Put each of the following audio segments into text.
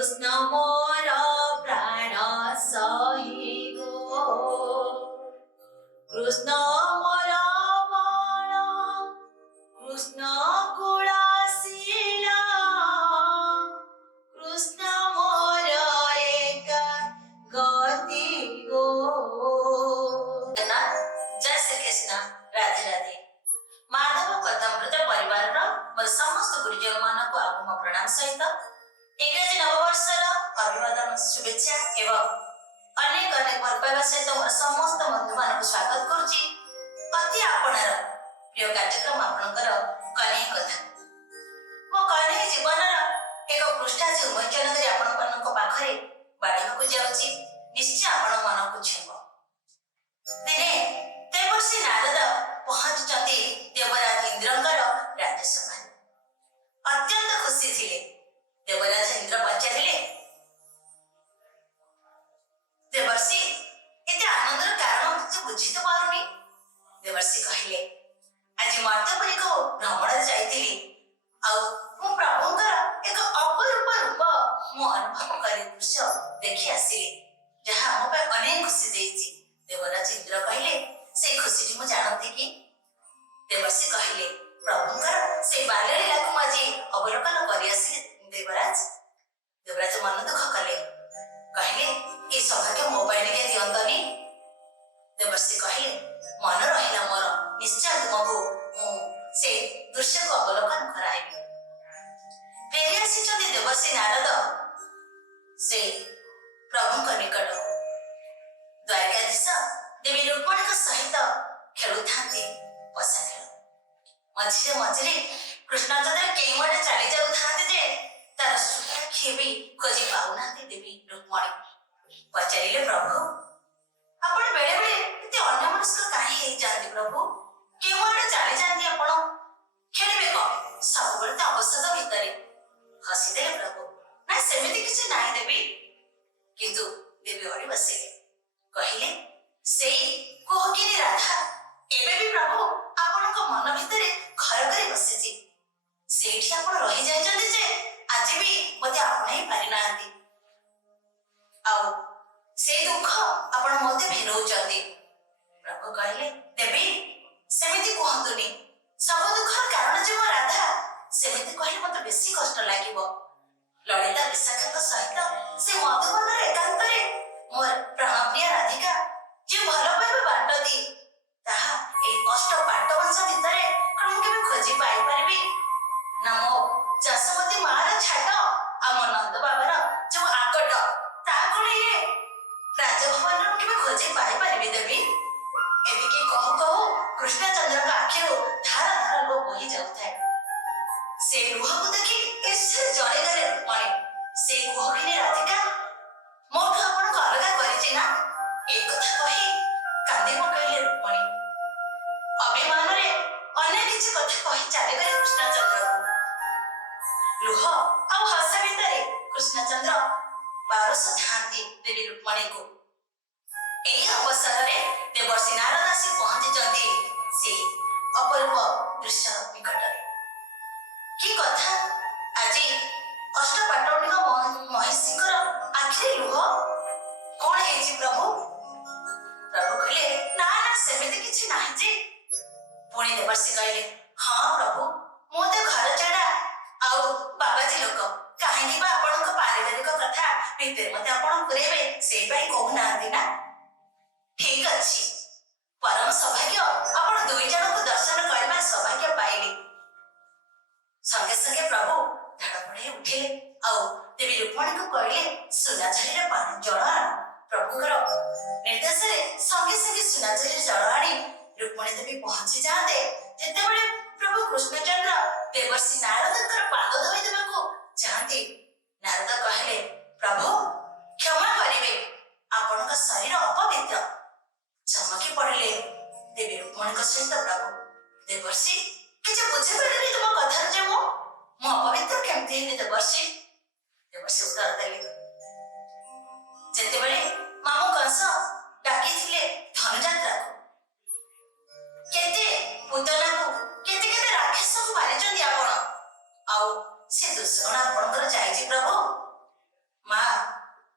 कृष्ण मोर प्राण सही गो कृष्ण मोर बाण कृष्ण कुळाशीला कृष्ण मोर एक गति गो। जय श्री कृष्ण राधे राधे। माधव कथामृत परिवार मोर समस्त गुरुजन मान को आगम प्रणाम सहित इंग्रजी नववर्षर अभिवादन शुभेच्छा एवं अनेक अनेक भल पाइबा सहित मोर समस्त बंधु मान स्वागत करुच्ची अति आपणार प्रिय कार्यक्रम आपणकर कन्हई कथा। मो कन्हई जीवन एक पृष्ठाची उन्मोचन करी आपण पाखरे बाढ़ाक जाऊँगी निश्चय आपण मन को छुईब। दिने देवर्षि नारद पहुंचुचंती देवराज इंद्रंकर राजसभा। अत्यंत खुशी थिले। देवराज इंद्र पचारिले देवर्षि एते आनंदर कारण मुझे बुझी तो पारुनी। देवर्षि कहले आज मर्तपुरी को भ्रमण जाइथिली आउ मो प्रभुंकर एक अपरूप रूप मो अनुभव करे दृश्य देखि आसिली जहा मो पे अनेक खुशी देइछि। देवराज इंद्र कहले से खुशी मु जानती कि देवर्षि कहले प्रभुंकर से बाल्यलीला को आज अवलोकन करि आसी। देवराज मन दुख कले कहले ए सौभाग्य मो ପାଇଁ के दियंतनी। देवर्षि कहले मन रहिला मोर निश्चय तुमको से दृश्य को अवलोकन कराइबी। फेरी आसी देवर्षि नारद से प्रभुंक निकट द्वारकाधीश देवी रुक्मणी सहित खेलु थांती पसा खेल। मझिरे मझिरे कृष्णचंद्र केईवाटे चली जाऊ थांती जे तार सुखाखी भी खोजी पाऊ नांती। देवी रुक्मणी पचारिले प्रभु आपण बेले बेले एते अन्यमनस्क काहे हे जांती प्रभु केईवाटे चली जांती आपण खेलिबे को सब बेले तो अवसाद भितरे हसी देले प्रभु ना सेमिति किछि नाही देवी। किंतु देवी हरि बसिले कहले सेई कोहकिनी राधा एबे भी प्रभु आपण को मन भितरे घर करे बसिछि सेठी आपण रहि जायछन्ती जे आज भी मते आपणाई पारि नांती आउ से दुख आपण मते भेनौचन्ती। प्रभु कहले देवी सेमिति कहंतुनी सब दुखर कारण जे मो राधा सेमिति कहले मते बेसी कष्ट लागिबो। ललिता विशाखा सहित से मधुबन एकांतरे मोर प्राणप्रिय राधिका जे भल पाइबा बांटती ताहा ए अष्ट पाट वंश भितरे कण केबे खोजी पाई परबी ना मो जसमती मार छाट आ मो नंद बाबार जो आकट ता कोणी रे राजभवन केबे खोजी पाई परबी देवी। एदिके कहू कहू कृष्णचंद्र का आखिरो धारा धारा लो बही जाउथाय। से लुह को देखि एसे जळे गले रुक्मणी से कोहकिनी राधिका मोठो आपण को अलगा करिछि ना ए कथा कहि कांदी पकाइले रुक्मणी। अभिमान रे अनेक किछि कथा कहि चाले गले कृष्णचंद्र को। लुह आ हस भितरे कृष्णचंद्र पारस ठांती देवी रुक्मणी को। एई अवसर रे देवर्षि नारद आसी पहुंचि से अपरूप दृश्य निकट रे। की कथा आज अष्टपाटौनिक महिषीकर आखिरे लुह कौन है प्रभु। प्रभु कहले ना ना सेमिति किछि नाही जे। पुणी देवर्षि कहले हाँ प्रभु मो तो घर छाड़ा आउ बाबाजी लोक काहेकि बा आपणक पारिवारिक कथा भितर मते आपण पुरेबे से भाई कहू नांती ना। ठीक अछि परम सौभाग्य आपण दुई जन को दर्शन करबा सौभाग्य पाइले। संगे संगे प्रभु धड़पड़े उठिले आउ देवी रुक्मणी को कहले सुनाझरी रे पानी जल आण। प्रभुकर निर्देश रे संगे संगे सुनाझरी जल आणी रुक्मणी देवी पहुंची जाते जेतेबेले प्रभु कृष्णचंद्र देवर्षि नारदकर पाद धोई देबाको जाते नारद कहले प्रभु क्षमा करिवे आपनका शरीर अपवित्र। चमकी पड़िले देवी रुक्मणी सहित प्रभु। देवर्षि किछि बुझि परिले तुम कथा जे मो अपवित्र केमति हेले देवर्षि। देवर्षि उत्तर देले जेतेबेले मामू कंस डाकिथिले धनुଯାତ୍ରା को केते पुतना को केते केते राक्षस को मारिचंदी आपण आउ से दुष्कर्म आपनकर जायछि प्रभु। ମା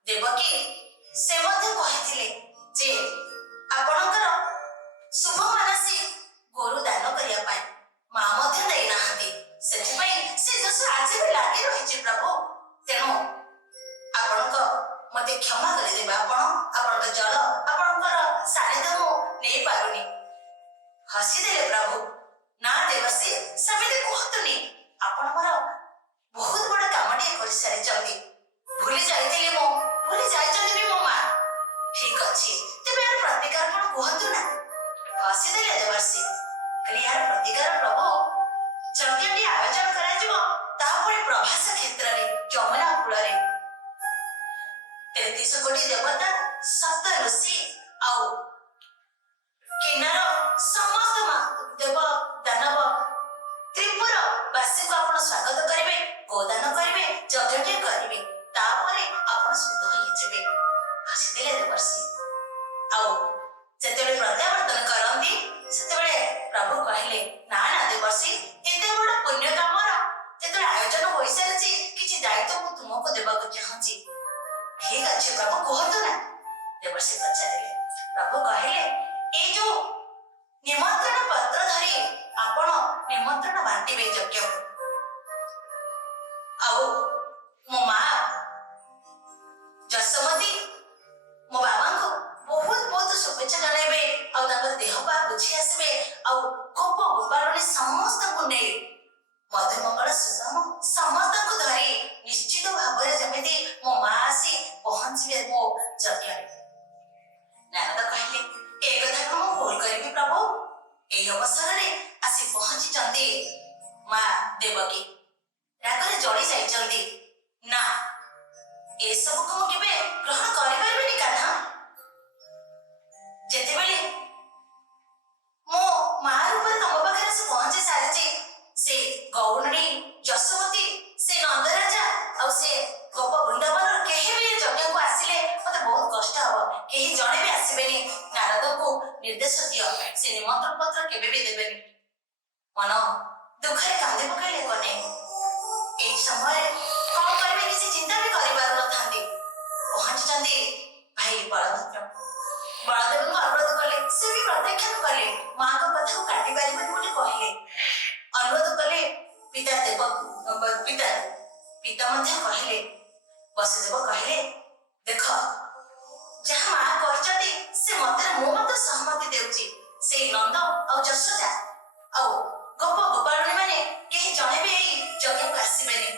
ଦେବକୀ ସେ ମଧ୍ୟ କହିଥିଲେ ଯେ ଆପଣଙ୍କର ଶୁଭ ମାନସୀ ଗୋରୁ ଦାନ କରିବା ପାଇଁ ମା ମଧ୍ୟ ଦେଇନାହାନ୍ତି। ସେଥିପାଇଁ ସେ ଦୋଷ ଆଜି ବି ଲାଗି ରହିଛି ପ୍ରଭୁ। ତେଣୁ ଆପଣଙ୍କ ମତେ କ୍ଷମା କରିଦେବେ। ଆପଣଙ୍କ ଜଳ ଆପଣଙ୍କର ସାନିଧ୍ୟ ମୁଁ ନେଇପାରୁନି। ହସିଦେଲେ ପ୍ରଭୁ। ନା ଦେବଶ୍ରୀ, ସେମିତି କୁହନ୍ତୁନି। ଆପଣ ମୋର ବହୁତ ବଡ କାମଟିଏ କରିସାରିଛନ୍ତି। ଭୁଲି ଯାଇଛନ୍ତି ବି ମୋ ମା। ଠିକ ଅଛି, ତେବେ ଏହାର ପ୍ରତିକାର କଣ କୁହନ୍ତୁ ନା। ହସିଦେଲେ ଦେବଶ୍ରୀ। କହିଲେ ଏହାର ପ୍ରତିକାର ପ୍ରଭୁ, ଯଜ୍ଞଟି ଆୟୋଜନ କରାଯିବ ତାପରେ ପ୍ରଭାସ କ୍ଷେତ୍ରରେ ଯମୁନା କୂଳରେ 33 କୋଟି ଦେବତା, 7 ଋଷି ଆଉ କିନ୍ନର ସମସ୍ତ ଦେବ ଦାନବ ତ୍ରିପୁର ବାସୀଙ୍କୁ ଆପଣ ସ୍ୱାଗତ କରିବେ, ଗୋଦାନ କରିବେ, ଯଜ୍ଞଟିଏ କରିବେ। ତାପରେ ଆପଣ ଶୁଦ୍ଧ ହେଇଯିବେ। ହସିଦେଲେ ଦେବର୍ଷି। ଆଉ ଯେତେବେଳେ ପ୍ରତ୍ୟାବର୍ତ୍ତନ କରନ୍ତି ସେତେବେଳେ ପ୍ରଭୁ କହିଲେ, ନା ନା ଦେବର୍ଷି, ଏତେ ବଡ ପୁଣ୍ୟ କାମର ଯେତେବେଳେ ଆୟୋଜନ ହୋଇସାରିଛି କିଛି ଦାୟିତ୍ୱ ମୁଁ ତୁମକୁ ଦେବାକୁ ଚାହୁଁଛି। ଠିକ ଅଛି ପ୍ରଭୁ, କୁହନ୍ତୁ ନା। ଦେବର୍ଷି ପଚାରିଲେ। ପ୍ରଭୁ କହିଲେ, ଏଇ ଯୋଉ ନିମନ୍ତ୍ରଣ ପତ୍ର ଧରି ଆପଣ ନିମନ୍ତ୍ରଣ ବାଣ୍ଟିବେ ଯଜ୍ଞକୁ। ଆଉ ମୋ ମା ଯଶୋମତୀ ମୋ ବାବାଙ୍କୁ ବହୁତ ଶୁଭେଚ୍ଛା ଜଣାଇବେ। ଆଉ ତାଙ୍କର ଦେହ ପା ବୁଝି ଆସିବେ। ଆଉ ଗୋପ ଗୋପାଳୁଣୀ ସମସ୍ତଙ୍କୁ ନେଇ ମଧୁମଙ୍ଗଳ ସୁଦାମ ସମସ୍ତଙ୍କୁ ଧରି ନିଶ୍ଚିତ ଭାବରେ ଯେମିତି ମୋ ମା ଆସି ପହଞ୍ଚିବେ ମୋ ଯଜ୍ଞରେ। ନାରଦ କହିଲେ, ଏ କଥା କଣ ମୁଁ ଭୁଲ କରିବି ପ୍ରଭୁ? ଏଇ ଅବସରରେ ଆସି ପହଞ୍ଚିଛନ୍ତି ମା ଦେବକୀ। ରାଗରେ ଜଳି ଯାଇଛନ୍ତି। ନା, ଏସବୁକୁ ମୁଁ କେବେ ଗ୍ରହଣ କରିପାରିବିନି କାହ୍ନା। ଯେତେବେଳେ ମୋ ମା ରୂପରେ ତମ ପାଖରେ ଆସି ପହଞ୍ଚି ସାରିଛି, ସେ ଗୌରଣୀ ଯଶୋମତୀ, ସେ ନନ୍ଦରାଜା ଆଉ ସେ ଗୋପ ବୃନ୍ଦାବନର କେହି ବି ଯଜ୍ଞକୁ ଆସିଲେ ମତେ ବହୁତ କଷ୍ଟ ହବ। କେହି ଜଣେ ବି ଆସିବେନି। ନାରଦଙ୍କୁ ନିର୍ଦ୍ଦେଶ ଦିଅ, ସେ ନିମନ୍ତ୍ରଣ ପତ୍ର କେବେ ବି ଦେବେନି। ମନ ଦୁଃଖରେ କାନ୍ଦି ପକାଇଲେ କହ୍ନେଇ। ଏଇ ସମୟରେ କଣ କରିବେ କିଛି ଚିନ୍ତା ବି କରିପାରୁନଥାନ୍ତି। ପହଞ୍ଚିଛନ୍ତି ଭାଇ ବଳଭଦ୍ର। ବଳଦେବଙ୍କୁ ଅନୁରୋଧ କଲେ, ସେ ବି ପ୍ରତ୍ୟାଖ୍ୟାନ କଲେ। ମାଙ୍କ କଥାକୁ କାଟି ପାରିବେନି ବୋଲି କହିଲେ। ଅନୁରୋଧ କଲେ ପିତା ମଧ୍ୟ କହିଲେ। ବସୁଦେବ କହିଲେ, ଦେଖ ଯାହା ମା କହିଛନ୍ତି ସେ ମତରେ ମୁଁ ମଧ୍ୟ ସହମତି ଦେଉଛି। ସେଇ ନନ୍ଦ ଆଉ ଯଶୋଦା ଆଉ ଗୋପ ଗୋପାଳୁଣୀ ମାନେ କେହି ଜଣେ ବି ଏଇ ଯଜ୍ଞକୁ ଆସିବେନି।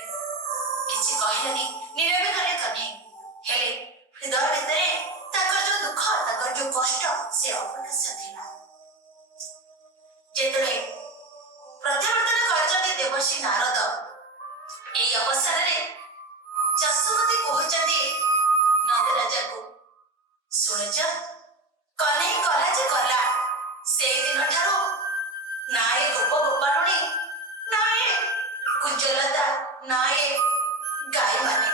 କିଛି କହିଲେନି, ନୀରବ କଲେ କହ୍ନେଇ। ହେଲେ ହୃଦୟ ଭିତରେ ତାଙ୍କର ଯୋଉ ଦୁଃଖ, ତାଙ୍କର ଯୋଉ କଷ୍ଟ, ସେ ଅପ୍ରକାଶ ଥିଲା। ଯେତେବେଳେ ପ୍ରତ୍ୟାବର୍ତ୍ତନ କରିଛନ୍ତି ଦେବର୍ଷି ନାରଦ, ଏଇ ଅବସରରେ ଯଶୋମତୀ କହୁଛନ୍ତି ନନ୍ଦରାଜାକୁ, ଶୁଣୁଛ, କହ୍ନେଇ କଲା ଯେ କଲା, ସେଇ ଦିନ ଠାରୁ ନା ଏ ଗୋପ ଗୋପାଳୁଣୀ, ନା ଏ କୁଞ୍ଜଲତା, ନା ଏ ଗାଈ ମାନେ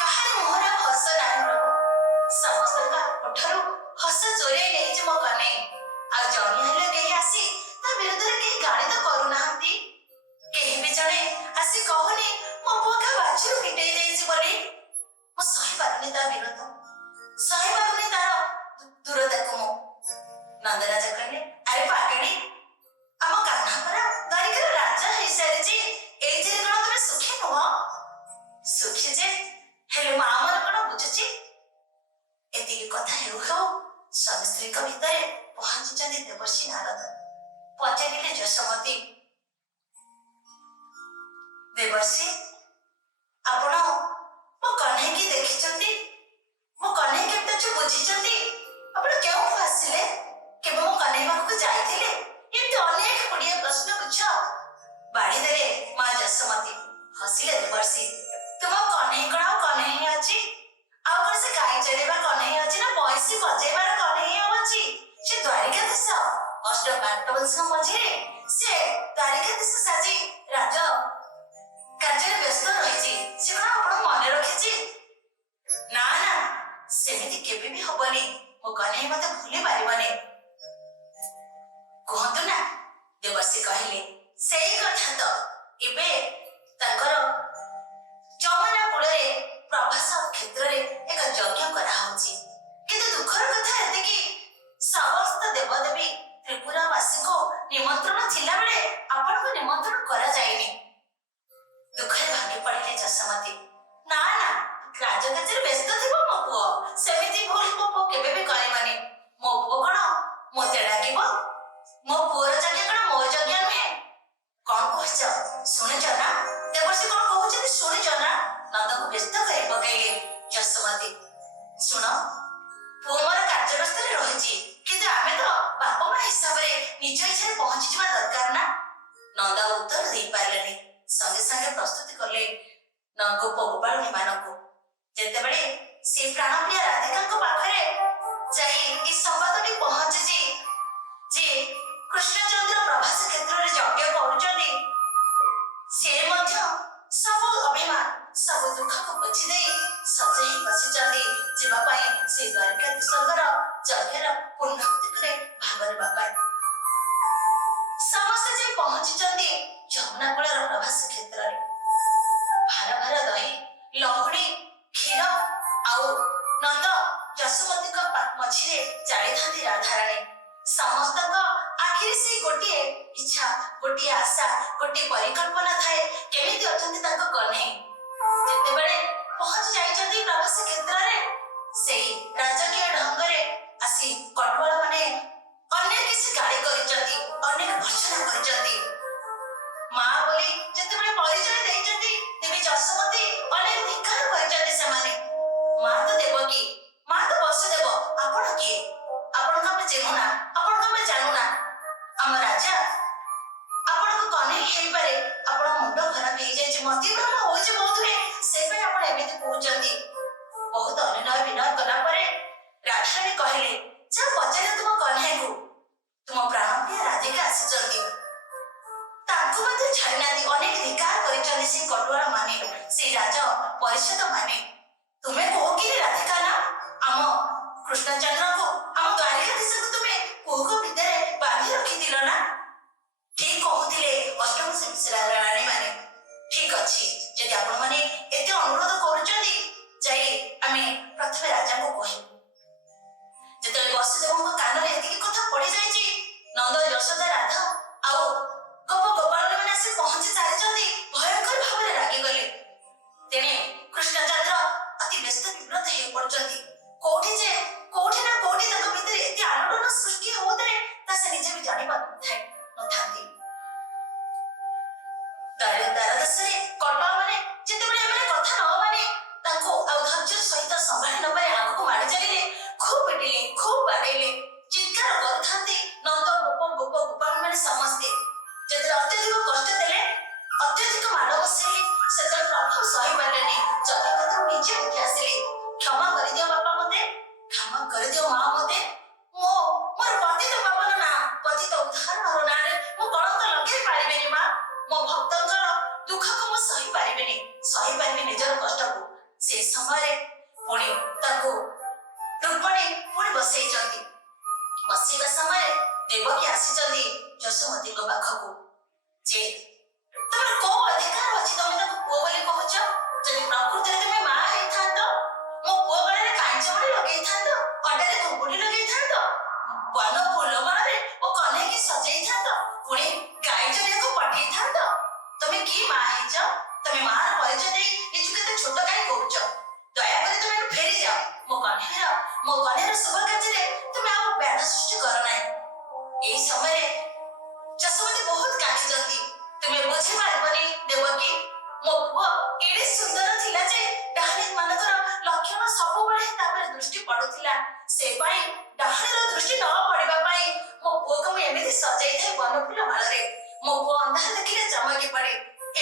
କାହାର ମୁହଁରେ ହସ ନାହିଁ ପ୍ରଭୁ। ସମସ୍ତଙ୍କ ଓଠରୁ ହସ ଚୋରେଇ ନେଇଛି ମୋ କହ୍ନେଇ। ଆଉ ଜଣେ ହେଲେ କେହି ଆସି ତା ବିରୁଦ୍ଧରେ କେହି ଗାଳି ତ କରୁନାହାନ୍ତି। କେହି ବି ଜଣେ ଆସି କହୁନି ମୋ ପୁଅ କା ବାଛୁରୀ ଫିଟେଇ ଦେଇଛି ବୋଲି। ମୁଁ ସହିପାରୁନି ତା ବିରୋଧ, ସହିପାରୁନି ତାର ଦୂରତାକୁ ମୁଁ। ନନ୍ଦରାଜା କହିଲେ, ଆରେ ପାଗିଣୀ, ଆମ କାହ୍ନା ପରା ଦ୍ୱାରିକାର ରାଜା ହେଇସାରିଛି। ଏଇଥିରେ କଣ ତମେ ସୁଖୀ ନୁହଁ? ସୁଖୀ ଯେ, ହେଲେ ମା ମୋର କଣ ବୁଝୁଛି? ଏତିକି କଥା ହେଉ ହେଉ ସ୍ୱାମୀ ସ୍ତ୍ରୀଙ୍କ ଭିତରେ ପହଞ୍ଚିଛନ୍ତି ଦେବର୍ଷି ନାରଦ। ପଚାରିଲେ ଯଶୋମତୀ, ଦେବର୍ଷି, ଆପଣ ମୋ କହ୍ନେଇକି ଦେଖିଛନ୍ତି? ମୋ କହ୍ନେଇ କେମିତି ଅଛି ବୁଝିଛନ୍ତି? ଆପଣ କେଉଁଠୁ ଆସିଲେ? କେବେ ମୋ କହ୍ନେଇ ପାଖକୁ ଯାଇଥିଲେ? ଏମିତି ଅନେକ ଗୁଡ଼ିଏ ପ୍ରଶ୍ନ ଗୁଚ୍ଛ ବାଢି ଦେଲେ ମା ଯଶୋମତୀ। ହସିଲେ ଦେବର୍ଷି। ତୁମ କହ୍ନେଇ କଣ ଆଉ କହ୍ନେଇ ଅଛି? ଆଉ କଣ ସେ ଗାଈ ଚରେଇବା କହ୍ନେଇ ଅଛି, ନା ବଇଁଶୀ ବଜେଇବାର କହ୍ନେଇ ଆଉ ଅଛି? ସେ ଦ୍ୱାରିକାଧୀଶ, ଅଷ୍ଟବାଟବଂଶ ମଝିରେ ସେ ଦ୍ୱାରିକାଧୀଶ ସାଜି ରାଜ କାର୍ଯ୍ୟରେ ବ୍ୟସ୍ତ ରହିଛି। ସେ କଣ ଆପଣଙ୍କୁ ମନେ ରଖିଛି? ନା ନା, ସେମିତି କେବେ ବି ହବନି। ମୋ କହ୍ନେଇ ମତେ ଭୁଲି ପାରିବନି। କୁହନ୍ତୁ ନା, ଦେବର୍ଷି କହିଲେ। ସେଇ କଥା ତ, ଏବେ ତାଙ୍କର ଯମୁନା କୂଳରେ ପ୍ରଭାସ କ୍ଷେତ୍ର କରାହଉଛି। କିନ୍ତୁ ଦୁଃଖର କଥା ଏତିକି, ସମସ୍ତ ଦେବଦେବୀ ତ୍ରିପୁରାବାସୀଙ୍କୁ ନିମନ୍ତ୍ରଣ ଥିଲାବେଳେ ଆପଣଙ୍କୁ ନିମନ୍ତ୍ରଣ କରାଯାଇନି। ଦୁଃଖରେ ଭାଙ୍ଗି ପଡ଼ିଲେ ଯଶୋମତୀ। ନା ନା, ରାଜକାର୍ଯ୍ୟରେ ବ୍ୟସ୍ତ ଥିବ ମୋ ପୁଅ, ସେମିତି ଭୁଲ ମୋ ପୁଅ କେବେ ବି କରିବନି। ମୋ ପୁଅ କଣ ମୋତେ ଡାକିବ? ମୋ ପୁଅର ଯଜ୍ଞ କଣ ମୋ ଯଜ୍ଞ ନୁହେଁ? କଣ କହୁଛ? ଶୁଣିଛ ନା ଦେବର୍ଷି କଣ କହୁଛନ୍ତି? ଶୁଣିଛ ନା? ନନ୍ଦକୁ ବ୍ୟସ୍ତ କରି ପକେଇଲେ ଯଶୋମତୀ। ଶୁଣ, ପୁଅ ମୋର କାର୍ଯ୍ୟବ୍ୟସ୍ତରେ ରହିଛି, କିନ୍ତୁ ଆମେ ତ ବାପା ମା ହିସାବରେ ନିଜ ଇଚ୍ଛାରେ ପହଞ୍ଚିଯିବା ଦରକାର ନା। ନନ୍ଦ ଉତ୍ତର ଦେଇପାରିଲେନି। ସଙ୍ଗେ ସଙ୍ଗେ ପ୍ରସ୍ତୁତି କଲେ ଗୋପାଳୁଣୀ ମାନଙ୍କୁ। ଯେତେବେଳେ ସେ ପ୍ରାଣପ୍ରିୟା ରାଧିକାଙ୍କ ପାଖରେ ଯାଇ ଏ ସମ୍ବାଦଟି ପହଞ୍ଚିଛି ଯେ କୃଷ୍ଣଚନ୍ଦ୍ର ପ୍ରଭାସ କ୍ଷେତ୍ରରେ ଯଜ୍ଞ କରୁଛନ୍ତି, ସେ ମଧ୍ୟ ସବୁ ଅଭିମାନ ସବୁ ଦୁଃଖକୁ ପୋଛି ଦେଇ ସଜେଇ ବସିଛନ୍ତି ଯିବା ପାଇଁ ସେ ଦ୍ୱାରକାଧୀଶଙ୍କର ଯଜ୍ଞର ପୂର୍ଣ୍ଣାହୁତିରେ ଭାଗ ନେବା ପାଇଁ। ସମସ୍ତେ ଯାଇ ପହଞ୍ଚିଛନ୍ତି ଯମୁନା କୂଳର ପ୍ରଭାସ କ୍ଷେତ୍ରରେ। ଭାର ଭାର ଦହି, ଲହୁଣୀ, କ୍ଷୀର ଆଉ ନନ୍ଦ ଯଶୋମତୀଙ୍କ ମଝିରେ ଚାଲିଥାନ୍ତି ରାଧାରାଣୀ। ସମସ୍ତଙ୍କ ଆଖିରେ ସେଇ ଗୋଟିଏ ଇଚ୍ଛା, ଗୋଟିଏ ଆଶା, ଗୋଟିଏ ପରିକଳ୍ପନା ଥାଏ, କେମିତି ଅଛନ୍ତି ତାଙ୍କ କହ୍ନେଇ। ଯେତେବେଳେ ପହଞ୍ଚି ଯାଇଛନ୍ତି ପ୍ରଭାସ କ୍ଷେତ୍ରରେ, ସେଇ ରାଜକୀୟ ଢଙ୍ଗରେ ଆସି କଟୁଆଳ ମାନେ ଅନେକ କିଛି ଗାଳି କରିଛନ୍ତି, ଅନେକ ଭର୍ତ୍ସନା କରିଛନ୍ତି। ମା ବୋଲି ଯେତେବେଳେ ପରିଚୟ ଦେଇଛନ୍ତି ଦେବୀ ଯଶୋମତୀ, ଅନେକ ଧିକ୍କାର କରିଛନ୍ତି ସେମାନେ। ମା ତ ଦେବକୀ, ମା ତ ବସୁଦେବ, ଆପଣ କିଏ? ଆପଣଙ୍କୁ ଆମେ ଚିହ୍ନୁନା, ଆପଣଙ୍କୁ ଆମେ ଜାଣୁନା। ଆମ ରାଜା ଆପଣଙ୍କ କହ୍ନେଇ ହେଇପାରେ, ଆପଣଙ୍କ ମୁଣ୍ଡ ଖରାପ ହେଇଯାଇଛି, ମତିଭ୍ରମ ହଉଛି ବୋଧହୁଏ, ସେପାଇଁ ଆପଣ ଏମିତି କହୁଛନ୍ତି। ବହୁତ ଅନୁନୟ ବିନୟ କଲା ପରେ ରାଧାରାଣୀ କହିଲେ, ଯା ପଚାରେ ତୁମ କହ୍ନେଇକୁ, ତୁମ ପ୍ରାଣପ୍ରିୟ ରାଧିକା ଆସିଛନ୍ତି। ତାଙ୍କୁ ମଧ୍ୟ ଛାଡ଼ିନାହାନ୍ତି, ଅନେକ ଧିକ୍କାର କରିଛନ୍ତି ସେ କଟୁଆଳ ମାନେ, ସେ ରାଜ ପରିଷଦ ମାନେ। ତୁମେ କହୁକିରି ରାଧିକା ନା? ଆମ କୃଷ୍ଣଚନ୍ଦ୍ରଙ୍କୁ, ଆମ ଦ୍ୱାରିକାଧୀଶଙ୍କୁ ତୁମେ କୁହୁକ ଭିତରେ ବାନ୍ଧି ରଖିଥିଲ ନା? ଠିକ କହୁଥିଲେ ଅଷ୍ଟମ ରାଣୀ ମାନେ। ଠିକ ଅଛି, ଯଦି ଆପଣ ମାନେ ଏତେ ଅନୁରୋଧ କରୁଛନ୍ତି, ଯାଇ ଆମେ ପ୍ରଥମେ ରାଜାଙ୍କୁ କହିବୁ। ଯେତେବେଳେ ବସୁଦେବଙ୍କ କାନରେ ଏତିକି କଥା ପଡିଯାଇଛି, ନନ୍ଦ, ଯଶୋଦା, ରାଧା ଆଉ ଗୋପାଳୁଣୀ ମାନେ ଆସି ପହଞ୍ଚି ସାରିଛନ୍ତି, ଭୟଙ୍କର ଭାବରେ ରାଗିଗଲେ। ତେଣେ କୃଷ୍ଣଚନ୍ଦ୍ର ଅତି ବ୍ୟସ୍ତ ବିବ୍ରତ ହେଇ ପଡୁଛନ୍ତି। କୋଉଠି ନା କୋଉଠି ତାଙ୍କ ଭିତରେ ଏତେ ଆଲୋଡ଼ନ ସୃଷ୍ଟି ହଉଥାଏ, ତା ସେ ନିଜେ ବି ଜାଣିପାରୁନଥାନ୍ତି। ଦ୍ୱାରଦେଶରେ କଟୁଆଳ ମାନେ ଯେତେବେଳେ ଏମାନେ କଥା ନ ମାନେ ତାଙ୍କୁ ଆଉ ଧୈର୍ଯ୍ୟ ସହିତ ସମ୍ଭାଳି ନ ପାରି ଆଗକୁ ମାଡ଼ି ଚାଲିଲେ। ଖୁବ୍ ପିଟିଲେ, ଖୁବ୍ ବାଡେଇଲେ, ଚିତ୍କାର କରୁଥାନ୍ତି ନନ୍ଦ, ଗୋପାଳୁଣୀ ମାନେ ସମସ୍ତେ। ଯେତେବେଳେ ଅତ୍ୟଧିକ କଷ୍ଟ ଦେଲେ, ଅତ୍ୟଧିକ ମାଡ଼ ବସେଇଲେ, ସେତେବେଳେ ପ୍ରଭୁ ସହିପାରିଲେନି, ଯଜ୍ଞକ୍ଷେତ୍ରରୁ ନିଜେ ଉଠି ଆସିଲେ। କ୍ଷମା କରିଦିଅ ବାପା ମତେ, କ୍ଷମା କରିଦିଅ ମା ମତେ। ମୋର ପତିତ ପାବନ ନାଁ, ପତିତ ଉଦ୍ଧାରଣର ନାଁରେ ମୁଁ କଳଙ୍କ ଲଗେଇ ପାରିବିନି ମା। ମୋ ଭକ୍ତଙ୍କର ଦୁଃଖକୁ ମୁଁ ସହିପାରିବିନି ନିଜର କଷ୍ଟକୁ। ସେ ସମୟରେ ପୁଣି ତାଙ୍କୁ ରୁକ୍ମିଣୀ ପୁଣି ବସେଇଛନ୍ତି। ବସେଇବା ସମୟରେ ଦେବକୀ ଆସିଛନ୍ତି ଯଶୋମତୀଙ୍କ ପାଖକୁ। ଯେ ତମର କୋଉ ଅଧିକାର ଅଛି ତମେ ତାକୁ ପୁଅ ବୋଲି କହୁଛ? ଯଦି ପ୍ରକୃତରେ ତୁମେ ମା ହେଇଥାନ୍ତ, ମୋ ପୁଅ ଗଳାରେ କାଞ୍ଚ ମୁଣ୍ଡି ଲଗେଇଥାନ୍ତ, ଅଣ୍ଡାରେ ଘୁଙ୍ଗୁଡି ଲଗେଇଥାନ୍ତ, ବନ ଫୁଲମାଳରେ ମୋ କହ୍ନେଇକି ସଜେଇଥାନ୍ତ, ପୁଣି ଗାଈ ଚରିବାକୁ ପଠେଇଥାନ୍ତ। ତମେ କି ମା ହେଇଛ? ତମେ ମାର ପରିଚୟ ଦେଇ ନିଜକୁ କେତେ ଛୋଟ କାହିଁ କରୁଛ? ଦୟାକରି ତମେ ଫେରିଯାଅ। ମୋ କହ୍ନେଇର ଶୁଭ କାର୍ଯ୍ୟରେ ତୁମେ ଆଉ ବ୍ୟାଧ ସୃଷ୍ଟି କର ନାହିଁ। ଏହି ସମୟରେ ଯଶୋମତୀ ବହୁତ କାନ୍ଦିଛନ୍ତି। ତୁମେ ବୁଝିପାରିବନି ଦେବକୀ, ମୋ ପୁଅ ଏଡେ ସୁନ୍ଦର ଥିଲା ଯେ ଡାହାଣୀ ମାନଙ୍କର ଲକ୍ଷଣ ସବୁବେଳେ ତାପରେ ଦୃଷ୍ଟି ପଡୁଥିଲା। ସେ ପାଇଁ ଡାହାଣୀର ଦୃଷ୍ଟି ନ ପଡିବା ପାଇଁ ମୋ ପୁଅକୁ ମୁଁ ଏମିତି ସଜେଇଥାଏ ବନଫୁଲ ମାଳରେ। ମୋ ପୁଅ ଅନ୍ଧାର ଦେଖିଲେ ଚମକି ପଡେ।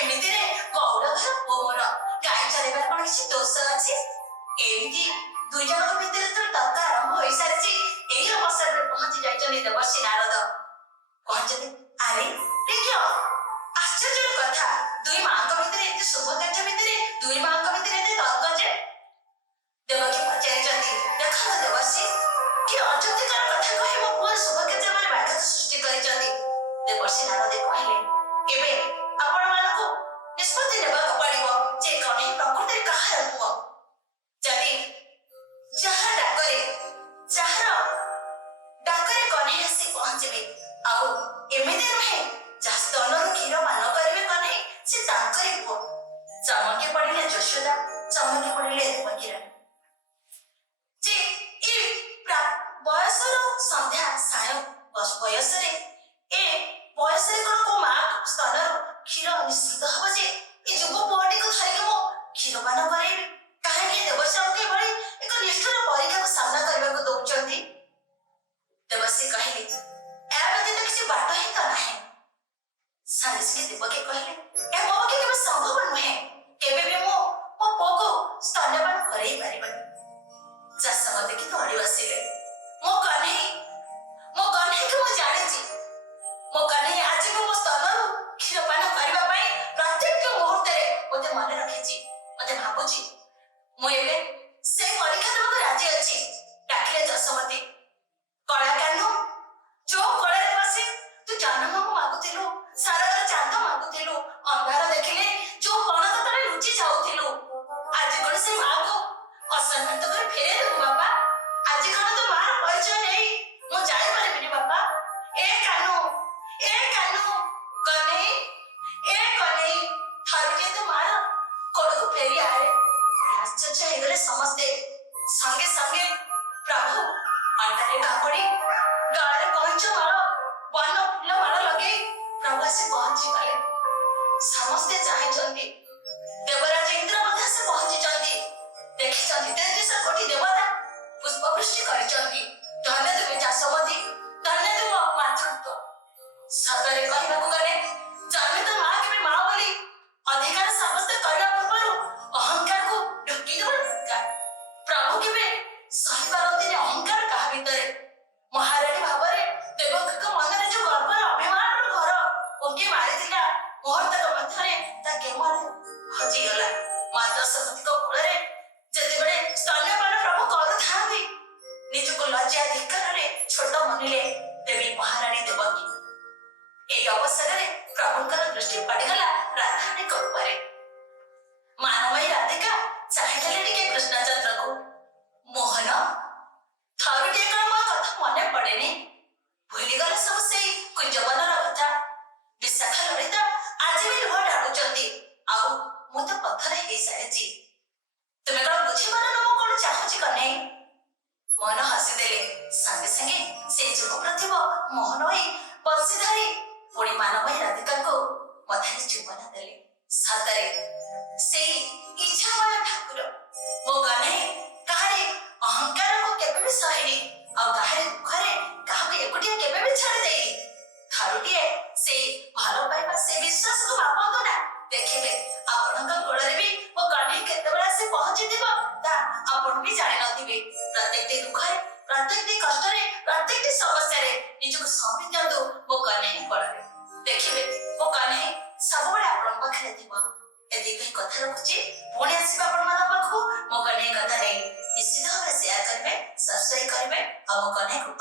ଏମିତିରେ ଗୌଡ଼ ଘର ପୁଅ ମୋର, ଗାଈ ଚରେଇବାର କଣ କିଛି ଦୋଷ ଅଛି? ଏମିତି ଦୁଇ ଜଣଙ୍କ ଭିତରେ ତ ତର୍କ ଆରମ୍ଭ ହୋଇସାରିଛି। ଏହି ଅବସରରେ ପହଞ୍ଚି ଯାଇଛନ୍ତି ଦେବର୍ଷି ନାରଦ। କହୁଛନ୍ତି, ଆରେ ଦେଖିବ ଆଶ୍ଚର୍ଯ୍ୟର କଥା, ଦୁଇ ମାଙ୍କ ଭିତରେ ଏତେ ଶୁଭ କାର୍ଯ୍ୟ ଭିତରେ ଦୁଇ ମାଙ୍କ ଭିତରେ ଏତେ ତର୍କ ଯେ? ଦେବକୀ ପଚାରିଛନ୍ତି, ଦେଖନ୍ତୁ ଦେବର୍ଷି, କି ଅଯୁକ୍ତିକର କଥା କହି ମୋ ପୁଅର ଶୁଭ କାର୍ଯ୍ୟ ମାନେ ବ୍ୟାଘାତ ସୃଷ୍ଟି କରିଛନ୍ତି। ଦେବର୍ଷି ନାରଦ କହିଲେ, ଏବେ ଆପଣମାନଙ୍କୁ ନିଷ୍ପତ୍ତି ନେବାକୁ ପଡିବ ଯେ କହ୍ନେଇ ପ୍ରକୃତରେ କାହାର ପୁଅ। ଯଦି ଯାହାର ଚମକି ପଡ଼ିଲେ ଦେବକୀ ରାଣୀ ଯେ ଏ ବୟସର ସନ୍ଧ୍ୟା ସାୟ ବୟସରେ ଏ ବୟସରେ କଣ କୋଉ ମା ସ୍ତନର କ୍ଷୀର ନିଶ୍ଚିତ ହବ ଯେ ଏ ଯୁବ ପୁଅଟିକୁ ଧରିକି ମୁଁ କ୍ଷୀରପାନ କରେଇବି? କାହିଁକି ଦେବଶ୍ୟାମକୁ ଏଭଳି ଏକ ନିଷ୍ଠୁର ପରୀକ୍ଷାକୁ ସାମ୍ନା କରିବାକୁ ଦଉଛନ୍ତି? ଦେବଶ୍ରୀ କହିଲେ, ଏହା ବ୍ୟତୀତ କିଛି ବାଟ ହିଁ ତ ନାହିଁ। ସାଙ୍ଗେ ସାଙ୍ଗେ ଦେବକୀ କହିଲେ, ଏହା ମୋ ପକ୍ଷେ କେବେ ସମ୍ଭବ ନୁହେଁ। କେବେ ବି ମୁଁ ମୋ ପୁଅକୁ ସ୍ତନ୍ୟପାନ କରେଇ ପାରିବନି। ଚାଷମତେ କି ଦୌଡ଼ି ବସିଲେ। ମୋ କହ୍ନେଇକି ମୁଁ ଜାଣିଛି। ମୋ କହ୍ନେଇ ଆଜି ବି ମୋ ସ୍ତନରୁ କ୍ଷୀରପାନ କରିବା ପାଇଁ ପ୍ରତ୍ୟେକ ମୁହୂର୍ତ୍ତରେ ମୋତେ ମନେ ରଖିଛି। ମୋତେ ଭାବୁଛି ମୁଁ ଏବେ ସେ ପରୀକ୍ଷା ଦେବାକୁ ରାଜି ଅଛି। ଡାକିଲେ ଯଶୋମତୀ, କଳା କାହ୍ନୁ, ଯୋଉ କୋଳରେ ବସି ତୁ ଜହ୍ନମାମୁଁ ମାଗୁଥିଲୁ, ଶାରଦାର ଚାନ୍ଦ ମାଗୁଥିଲୁ, ଅନ୍ଧାର ଦେଖିଲେ ଯୋଉ ପଣତ ତଳେ ଲୁଚି ଯାଉଥିଲୁ, ଆଜି କଣ ସେ ମାକୁ ଅସମ୍ମାନିତ କରି ଫେରେଇ ଦେବୁ ବାପା? ଆଜି କଣ ତୁ ମାର ପରିଚୟ ନେଇ ମୁଁ ଯାଇପାରିବିନି ବାପା? ଏ କାହ୍ନୁ, କହ୍ନେଇ, କହ୍ନେଇ, ଥରୁଟିଏ ତୁ ମାର କୋଳକୁ ଫେରି ଆରେ। ଆଶ୍ଚର୍ଯ୍ୟ ହେଇଗଲେ ସମସ୍ତେ। ସଙ୍ଗେ ସଙ୍ଗେ ପ୍ରଭୁ ଅଣ୍ଟାରେ କାପଡ଼ି, ଗଳାରେ କଇଁଚ ମାଳ, ବନ ଫୁଲ ମାଳ ଲଗେଇ ପ୍ରଭୁ ଆସି ପହଞ୍ଚିଗଲେ। ସମସ୍ତେ ଚାହିଁଛନ୍ତି, ଦେବରାଜ ଇନ୍ଦ୍ର ମଧ୍ୟ ଆସି ପହଞ୍ଚିଛନ୍ତି। ଦେଖିଛନ୍ତି 33 କୋଟି ଦେବତା ପୁଷ୍ପବୃଷ୍ଟି କରିଛନ୍ତି। ଧନ୍ୟ ତୁମେ ଯଶୋମତୀ, ଧନ୍ୟ ତୁମ ମାତୃତ୍ୱ। ସତରେ କହିବାକୁ ଗଲେ ଜନ୍ମିତ ମା କେବେ ମା ବୋଲି ଅଧିକାର ସାବ୍ୟସ୍ତ କରିବା ପୂର୍ବରୁ ଅହଙ୍କାରକୁ ଢୋକିଦେବା ଦରକାର। ପ୍ରଭୁ କେବେ ସହିପାରନ୍ତିନି ଅହଙ୍କାର କାହା ଭିତରେ। ମହାରାଣୀ ଭାବରେ ଦେବକୀଙ୍କ ମନରେ ଯୋଉ ଗର୍ବର ଅଭିମାନର ଘର ଉଙ୍କି ମାରିଥିଲା, ମୁହୂର୍ତ୍ତକ ମଧ୍ୟରେ ତା କେମରେ ହଜିଗଲା। ମା ଯଶୋମତୀଙ୍କ କୋଳରେ ଯେତେବେଳେ ସ୍ତନ୍ୟପାନ ପ୍ରଭୁ କରୁଥାନ୍ତି, ନିଜକୁ ଲଜ୍ଜା ଧିକ୍କାରରେ ଛୋଟ ମନିଲେ ଦେବୀ ମହାରାଣୀ ଦେବକୀ। ଏହି ଅବସରରେ ପ୍ରଭୁଙ୍କର ଦୃଷ୍ଟି ପଡ଼ିଗଲା ରାଧାରାଣୀଙ୍କ ଉପରେ। ମାନମୟୀ ରାଧିକା ଚାହିଁଦେଲେ ଟିକେ କୃଷ୍ଣଚନ୍ଦ୍ରକୁ। ମୋହନ, ଥରୁଟିଏ କଣ ମୋ କଥା ମନେ ପଡ଼େନି? ଭୁଲିଗଲେ ସବୁ ସେଇ କୁଞ୍ଜବନର କଥା। ବିଶାଖା ଲଳିତା ଆଜି ବି ଲୁହ ଢାଳୁଛନ୍ତି, ଆଉ ମୁଁ ତ ପଥର ହେଇସାରିଛି। ତୁମେ କଣ ବୁଝିପାରୁନ ମୁଁ କଣ ଚାହୁଁଛି କହ୍ନେଇ? ମୋହନ ହସିଦେଲେ। ସାଙ୍ଗେ ସାଙ୍ଗେ ସେ ଯୁବ ପ୍ରତିଭ ମୋହନ ହୋଇ ବଂଶୀଧାରୀ ପୁଣି ମାନମୟୀ ରାଧିକାଙ୍କୁ ମଥାରେ ଚୁମ୍ବନ ଦେଲେ। ସତରେ ସେଇ ଇଚ୍ଛାମୟ ଠାକୁର। ମୋ କହ୍ନେଇ କାହାରି ଅହଙ୍କାରକୁ କେବେ ବି ସହିନି, ଆଉ କାହାରି ଦୁଃଖରେ କାହାକୁ ଏକୁଟିଆ କେବେ ବି ଛାଡ଼ି ଦେଇନି। ଥରୁଟିଏ ସେଇ ଭଲ ପାଇବା, ସେ ବିଶ୍ୱାସକୁ ମାପନ୍ତୁ ନା। ଦେଖିବେ ଆପଣଙ୍କ କୋଳରେ ବି ମୋ କହ୍ନେଇ କେତେବେଳେ ଆସି ପହଞ୍ଚିଥିବ ତା ଆପଣ ବି ଜାଣିନଥିବେ। ପ୍ରତ୍ୟେକଟି ଦୁଃଖରେ, ପ୍ରତ୍ୟେକଟି କଷ୍ଟରେ, ପ୍ରତ୍ୟେକଟି ସମସ୍ୟାରେ ନିଜକୁ ସୌଁପି ଦିଅନ୍ତୁ ମୋ କହ୍ନେଇ କୋଳରେ। ଦେଖିବେ ମୋ କହ୍ନେଇ ସବୁବେଳେ ଆପଣଙ୍କ ପାଖରେ ଥିବ। ଏତିକି କଥା ରଖୁଛି। ପୁଣି ଆସିବା ଆପଣମାନଙ୍କ ପାଖକୁ ମୋ କହ୍ନେଇ କଥା ନେଇ। ନିଶ୍ଚିତ ଭାବରେ ସେୟାର କରିବେ, ସବସ୍କ୍ରାଇବ କରିବେ ଆଉ ମୋ କହ୍ନେଇକୁ